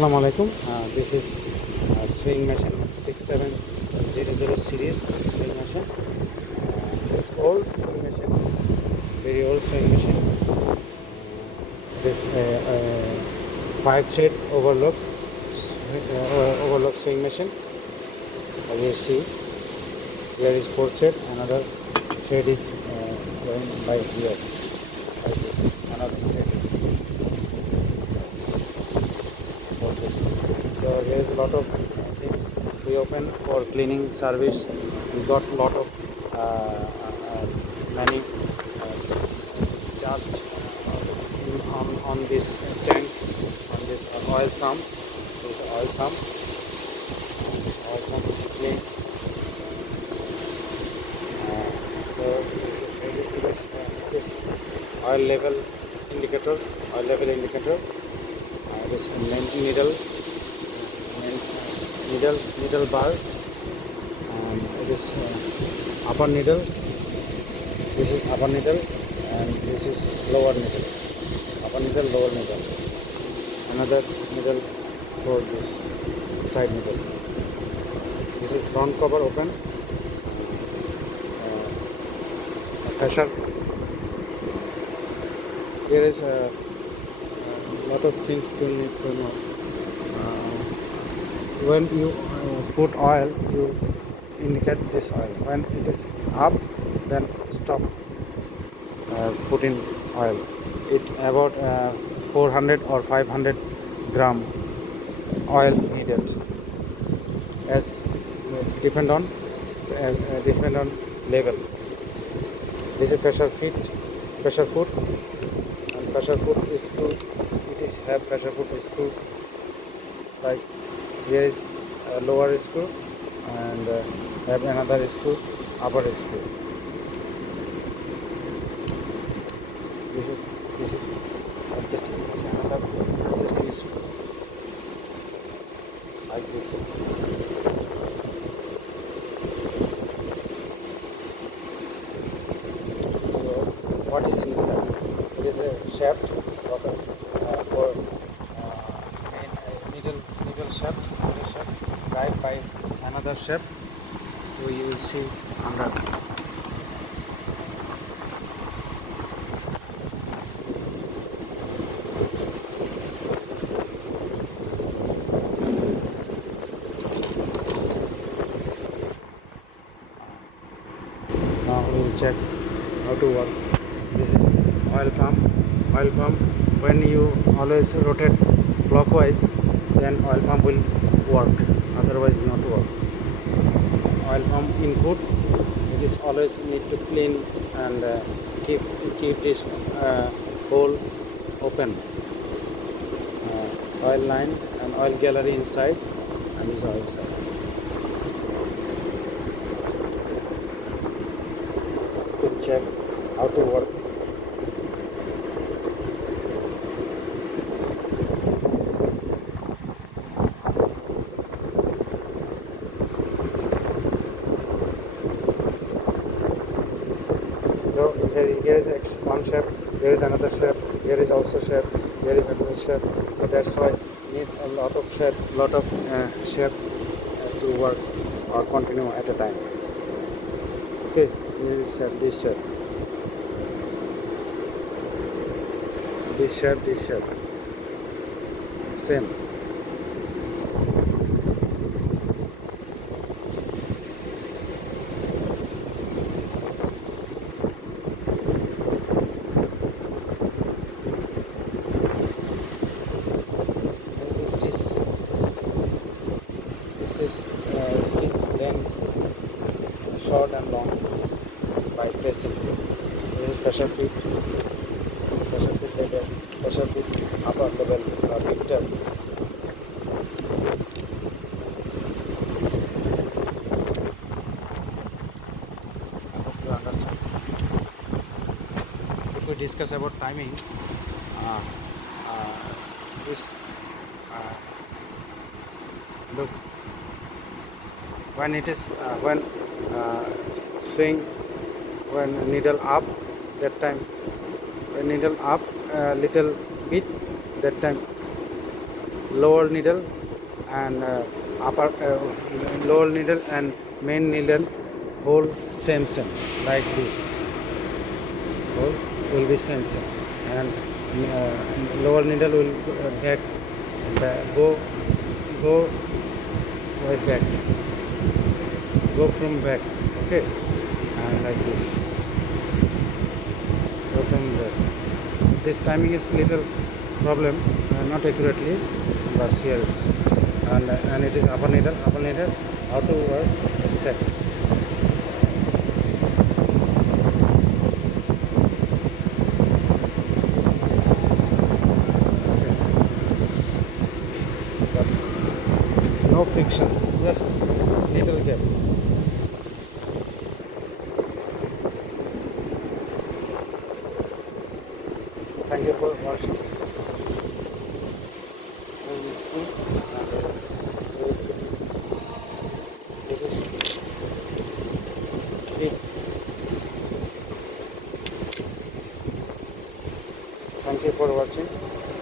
Assalamu alaikum. This is swing machine 6700 series swing machine. It's old swing machine, very old swing machine. This 5-thread overlock swing machine. As you see, here is 4 thread. Another thread is going by here. Like this. Another thread. So there is a lot of things we open for cleaning service. We got a lot of many dust on this tank, on this oil sump. This oil sump. Oil sump is clean. So this oil level indicator. This needle bar, and it is upper needle. This is upper needle, and this is lower needle. Upper needle, lower needle. Another needle for this side needle. This is front cover open. Pressure. There is a lot of things to need to know. When you put oil, you indicate this oil. When it is up, then stop putting oil. It about 400 or 500 gram oil needed, as depend on level. This is pressure foot, and pressure foot is screw. It is have pressure foot screw. Like here is a lower screw, and have another screw, upper screw. This is adjusting. This is another adjusting screw, like this. So what is inside? It is a shaft for main needle shaft, right by another shaft. So you will see under. Now we will check how to work. This is oil pump. When you always rotate clockwise, then oil pump will work. Otherwise, not work. Oil pump input. It is always need to clean and keep this hole open. Oil line and oil gallery inside, and this oil side. To check how to work. So here is one shape, here is another shape, here is also shape, here is another shape. So that's why need a lot of shape to work or continue at a time. Okay, this shape, this shape, same. This is stitch length, short and long, by pressing. This is pressure foot level, pressure foot upper level, lifter. I hope you understand. If we discuss about timing, this look, when it is swing, when needle up, that time when needle up little bit, that time lower needle and upper lower needle and main needle hole same like this. Hole will be same and lower needle will go right back, go from back, okay, and like this, go from back. This timing is little problem, not accurately, but here is, and it is upper needle, how to work set. But no friction, just little gap. Thank you for watching. This is it. Thank you for watching.